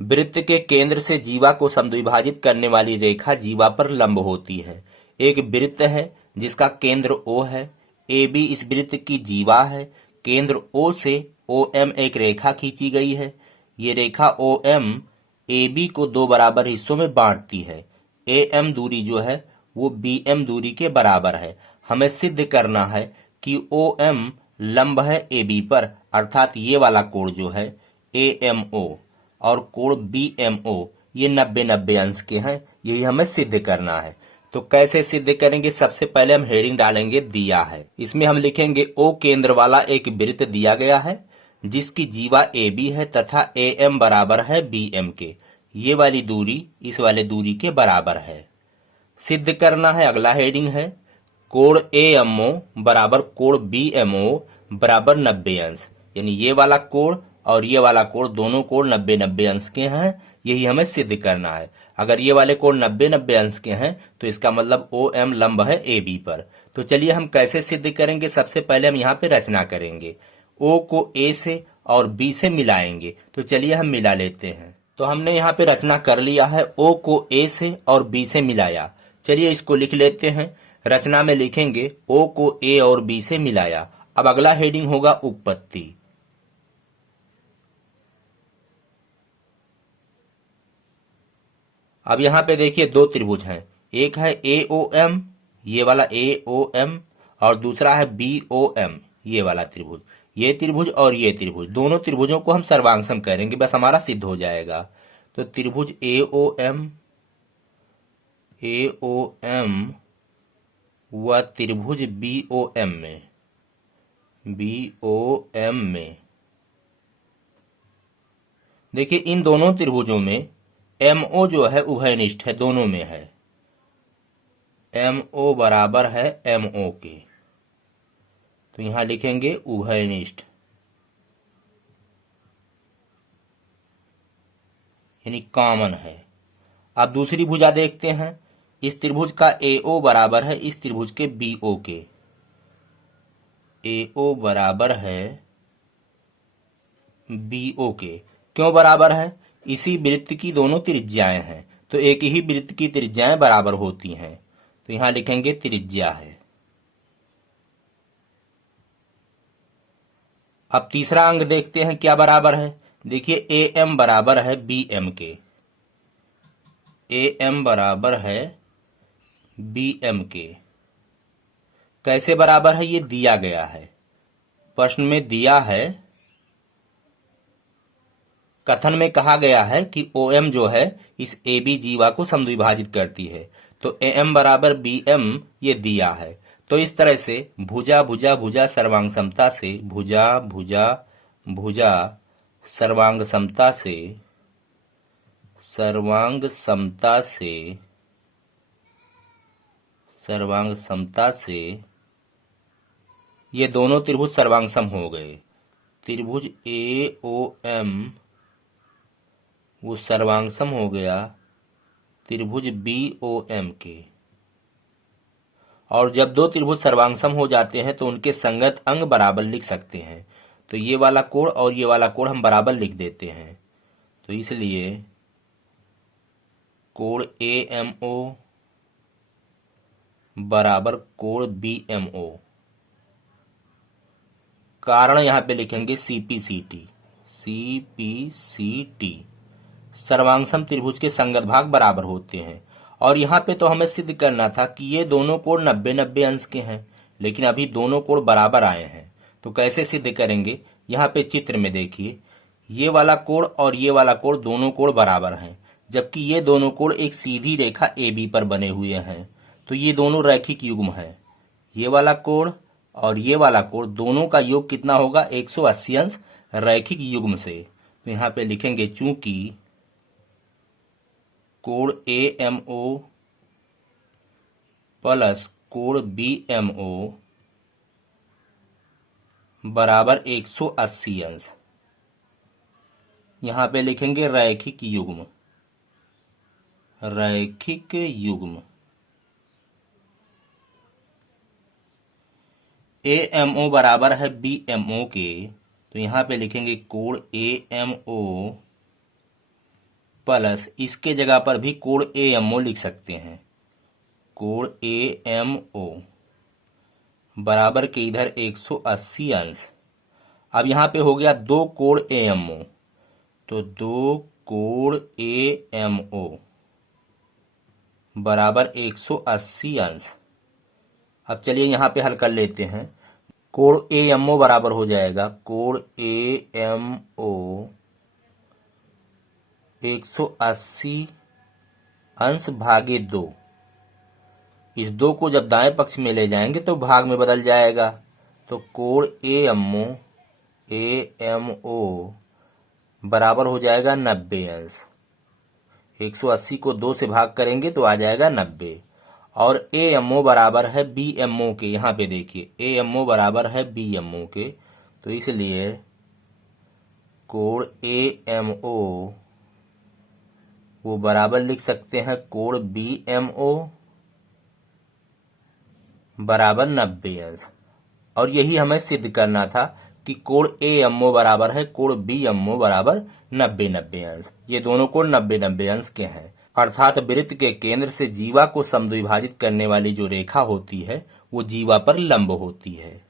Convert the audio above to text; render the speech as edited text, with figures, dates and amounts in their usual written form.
वृत्त के केंद्र से जीवा को समद्विभाजित करने वाली रेखा जीवा पर लंब होती है। एक वृत्त है जिसका केंद्र O है। AB इस वृत्त की जीवा है। केंद्र O से OM एक रेखा खींची गई है। ये रेखा OM AB को दो बराबर हिस्सों में बांटती है। AM दूरी जो है वो BM दूरी के बराबर है। हमें सिद्ध करना है कि OM लंब है AB पर, अर्थात ये वाला कोण जो है AMO और कोण BMO ये 90-90 अंश के हैं। यही हमें सिद्ध करना है। तो कैसे सिद्ध करेंगे? सबसे पहले हम हेडिंग डालेंगे दिया है। इसमें हम लिखेंगे O केंद्र वाला एक वृत्त दिया गया है जिसकी जीवा AB है तथा AM बराबर है BM के। ये वाली दूरी इस वाले दूरी के बराबर है। सिद्ध करना है, अगला हेडिंग है कोण AMO बराबर कोण BMO बराबर 90 अंश। यानी ये वाला कोण और ये वाला कोण दोनों कोण 90-90 अंश के हैं। यही हमें सिद्ध करना है। अगर ये वाले कोण 90-90 अंश के हैं तो इसका मतलब OM लंब है AB पर। तो चलिए हम कैसे सिद्ध करेंगे। सबसे पहले हम यहाँ पे रचना करेंगे। O को A से और B से मिलाएंगे। तो चलिए हम मिला लेते हैं। तो हमने यहाँ पे रचना कर लिया है। O को A से और B से मिलाया। चलिए इसको लिख लेते हैं। रचना में लिखेंगे O को A और B से मिलाया। अब अगला हेडिंग होगा उपपत्ति। अब यहाँ पे देखिए दो त्रिभुज हैं। एक है AOM, ये वाला AOM, और दूसरा है BOM, ये वाला त्रिभुज। ये त्रिभुज और ये त्रिभुज, दोनों त्रिभुजों को हम सर्वांगसम करेंगे, बस हमारा सिद्ध हो जाएगा। तो त्रिभुज AOM व त्रिभुज BOM में देखिए इन दोनों त्रिभुजों में MO जो है उभयनिष्ठ है, दोनों में है। MO बराबर है MO के। तो यहां लिखेंगे उभयनिष्ठ, यानी कॉमन है। अब दूसरी भुजा देखते हैं। इस त्रिभुज का AO बराबर है इस त्रिभुज के BO के। AO बराबर है BO के। क्यों बराबर है? इसी वृत्त की दोनों त्रिज्याएं हैं, तो एक ही वृत्त की त्रिज्याएं बराबर होती हैं। तो यहां लिखेंगे त्रिज्या है। अब तीसरा अंग देखते हैं क्या बराबर है। देखिए AM बराबर है BM के। AM बराबर है BM के। कैसे बराबर है? ये दिया गया है, प्रश्न में दिया है। कथन में कहा गया है कि OM जो है इस AB जीवा को समद्विभाजित करती है। तो AM बराबर BM ये दिया है। तो इस तरह से भुजा भुजा भुजा सर्वांग समता से, भुजा भुजा भुजा सर्वांग समता से, सर्वांग समता से, सर्वांग समता से ये दोनों त्रिभुज सर्वांगसम हो गए। त्रिभुज AOM वो सर्वांगसम हो गया त्रिभुज BOM के। और जब दो त्रिभुज सर्वांगसम हो जाते हैं तो उनके संगत अंग बराबर लिख सकते हैं। तो ये वाला कोण और ये वाला कोण हम बराबर लिख देते हैं। तो इसलिए कोण AMO बराबर कोण BMO। कारण यहां पे लिखेंगे CPCT। CPCT सर्वांगसम त्रिभुज के संगत भाग बराबर होते हैं। और यहाँ पे तो हमें सिद्ध करना था कि ये दोनों कोण 90-90 अंश के हैं, लेकिन अभी दोनों कोण बराबर आए हैं। तो कैसे सिद्ध करेंगे? यहाँ पे चित्र में देखिए, ये वाला कोण और ये वाला कोण दोनों कोण बराबर हैं, जबकि ये दोनों कोण एक सीधी रेखा AB पर बने हुए हैं। तो ये दोनों रैखिक युग्म है। ये वाला कोण और ये वाला कोण दोनों का योग कितना होगा? 180 अंश रैखिक युग्म से। तो यहाँ पे लिखेंगे चूंकि कोण AMO प्लस कोण BMO बराबर 180 अंश। यहां पे लिखेंगे रैखिक युग्म, रैखिक युग्म। AMO बराबर है BMO के। तो यहां पे लिखेंगे कोण AMO प्लस इसके जगह पर भी कोण AMO लिख सकते हैं। कोण AMO बराबर के इधर 180 अंश। अब यहाँ पे हो गया 2 कोण AMO, तो 2 कोण AMO बराबर 180 अंश। अब चलिए यहाँ पे हल कर लेते हैं। कोण AMO बराबर हो जाएगा कोण AMO 180 अंश भागे 2। इस 2 को जब दाएं पक्ष में ले जाएंगे तो भाग में बदल जाएगा, तो कोण AMO बराबर हो जाएगा 90 अंश। 180 को 2 से भाग करेंगे तो आ जाएगा 90। और AMO बराबर है BMO के। यहाँ पे देखिए AMO बराबर है BMO के, तो इसलिए कोण AMO वो बराबर लिख सकते हैं कोण BMO बराबर 90 अंश। और यही हमें सिद्ध करना था कि कोण AMO बराबर है कोण BMO बराबर 90 अंश। ये दोनों कोण 90 अंश के हैं। अर्थात वृत्त के केंद्र से जीवा को समद्विभाजित करने वाली जो रेखा होती है वो जीवा पर लंब होती है।